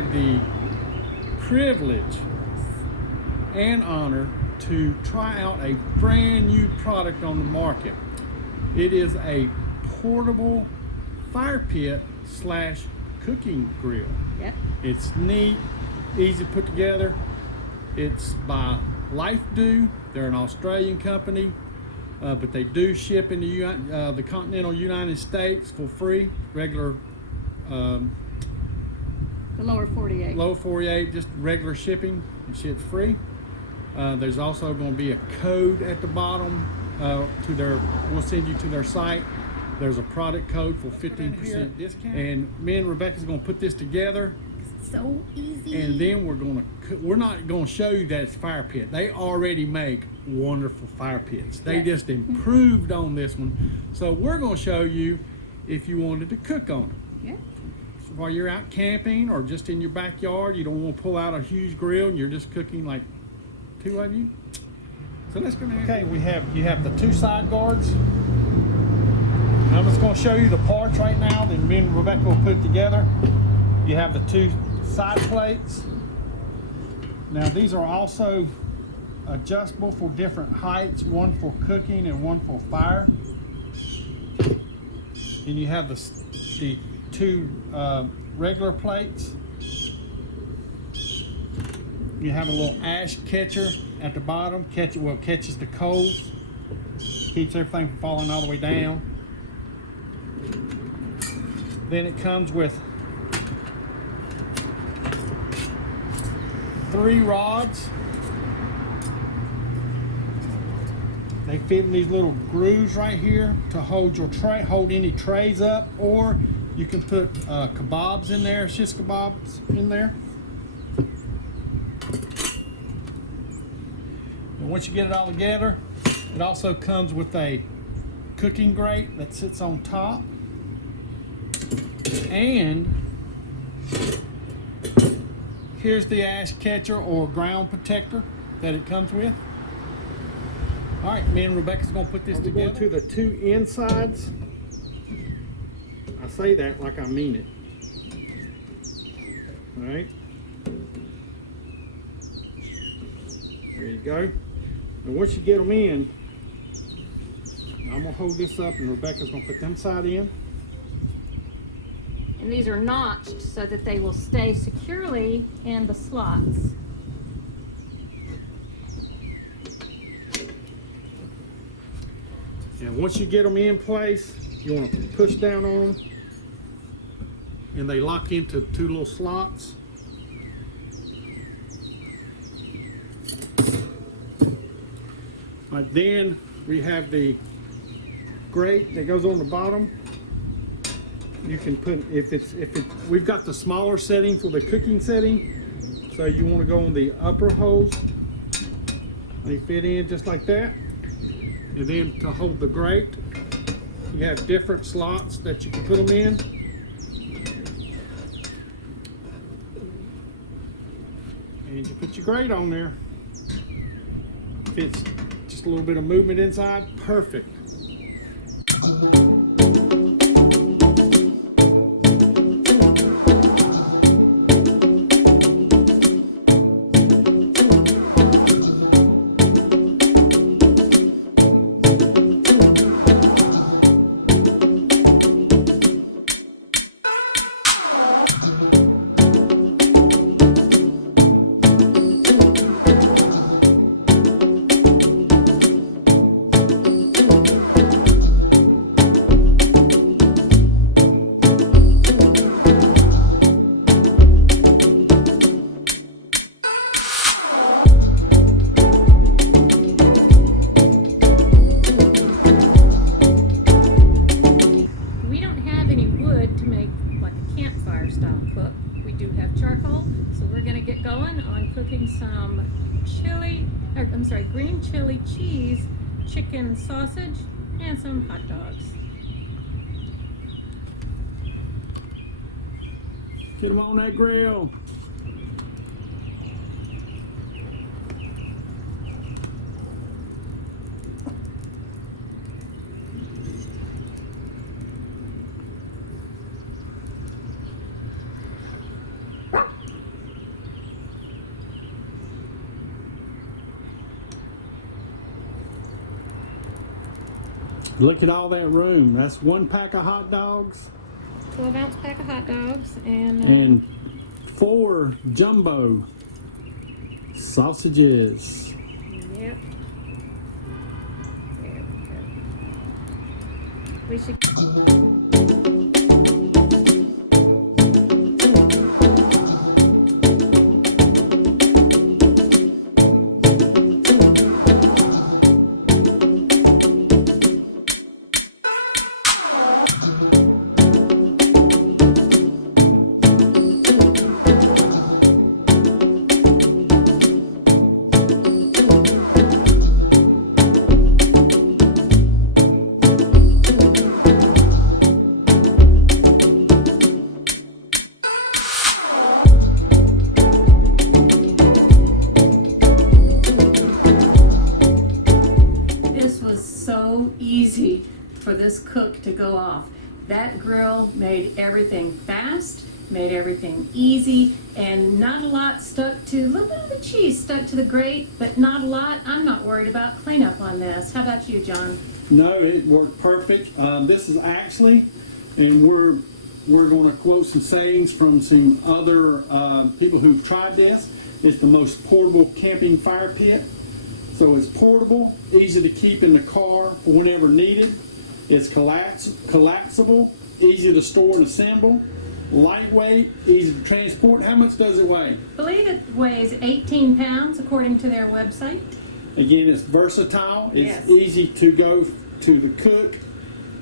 had the privilege and honor to try out a brand new product on the market. It is a portable fire pit slash cooking grill. Yep. It's neat, easy to put together. It's by Lifedoo. They're an Australian company, but they do ship in the continental United States for free. Regular, The lower 48. lower 48, just regular shipping, and shit's free. There's also going to be a code at the bottom to their. We'll send you to their site. There's a product code for 15% discount. And me and Rebecca's going to put this together. So easy. And then we're not going to show you that it's fire pit. They already make wonderful fire pits. They just improved on this one. So we're going to show you if you wanted to cook on it. Yeah. While you're out camping or just in your backyard, you don't want to pull out a huge grill and you're just cooking like two of you. So let's go ahead. Okay, you have the two side guards. I'm just going to show you the parts right now, then me and Rebecca will put it together. You have the two side plates. Now these are also adjustable for different heights, one for cooking and one for fire. And you have the two regular plates. You have a little ash catcher at the bottom. Catches the coals, keeps everything from falling all the way down. Then it comes with 3 rods. They fit in these little grooves right here to hold your tray, hold any trays up, or you can put kebabs in there, shish kebabs in there. And once you get it all together, it also comes with a cooking grate that sits on top. And here's the ash catcher or ground protector that it comes with. All right, me and Rebecca's gonna put this together. Going to the two insides. I say that like I mean it. All right. There you go. And once you get them in, I'm gonna hold this up and Rebecca's gonna put them side in. And these are notched so that they will stay securely in the slots. And once you get them in place, you want to push down on them and they lock into 2 little slots. Right, then we have the grate that goes on the bottom. You can put, we've got the smaller setting for the cooking setting. So you want to go on the upper holes. They fit in just like that. And then to hold the grate, you have different slots that you can put them in. And you put your grate on there. Fits just a little bit of movement inside, perfect. Some green chili cheese, chicken sausage, and some hot dogs. Get them on that grill. Look at all that room. That's 1 pack of hot dogs 12-ounce pack of hot dogs and 4 jumbo sausages. Yep. There we go. We should. So easy for this cook to go off. That grill made everything fast, made everything easy, and not a lot stuck to, a little bit of the cheese stuck to the grate, but not a lot. I'm not worried about cleanup on this. How about you, John? No, it worked perfect. This is actually, and we're going to quote some sayings from some other people who've tried this. It's the most portable camping fire pit. So it's portable, easy to keep in the car for whenever needed. It's collapsible, easy to store and assemble. Lightweight, easy to transport. How much does it weigh? I believe it weighs 18 pounds according to their website. Again, it's versatile. It's Yes. easy to go to the cook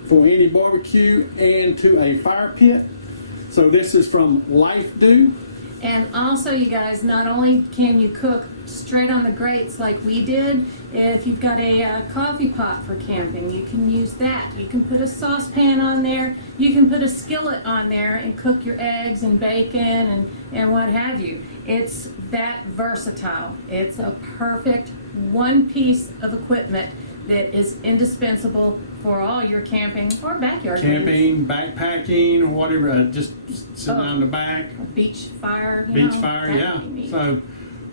for any barbecue and to a fire pit. So this is from Lifedoo. And also, you guys, not only can you cook straight on the grates like we did, if you've got a coffee pot for camping, you can use that. You can put a saucepan on there. You can put a skillet on there and cook your eggs and bacon and what have you. It's that versatile. It's a perfect one piece of equipment that is indispensable for all your camping or backyard needs. Camping, backpacking, or whatever. Just sit down the back. Beach fire. Beach fire, that yeah. would be neat. So,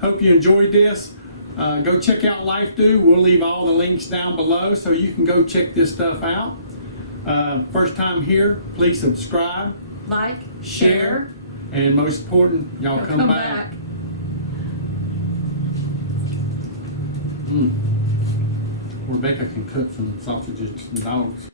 hope you enjoyed this. Go check out Lifedoo. We'll leave all the links down below so you can go check this stuff out. First time here, please subscribe, Like, share, share, and most important, y'all come back. Rebecca can cook some sausages and dogs.